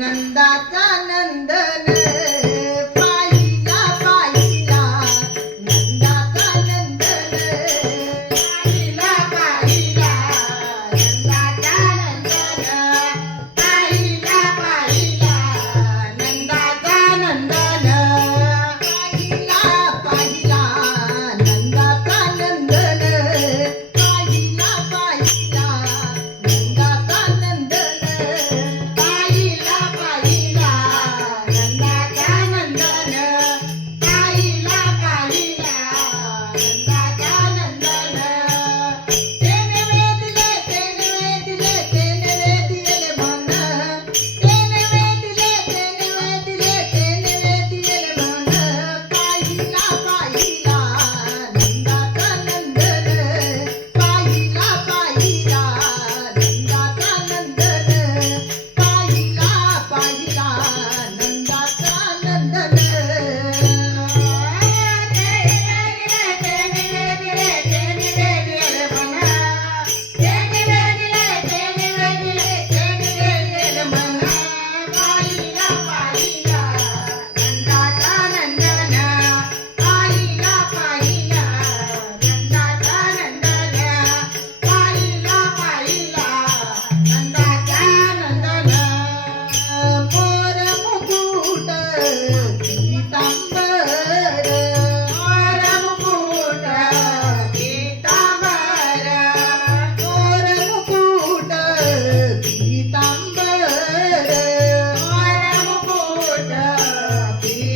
ನಂದಾತನ Happy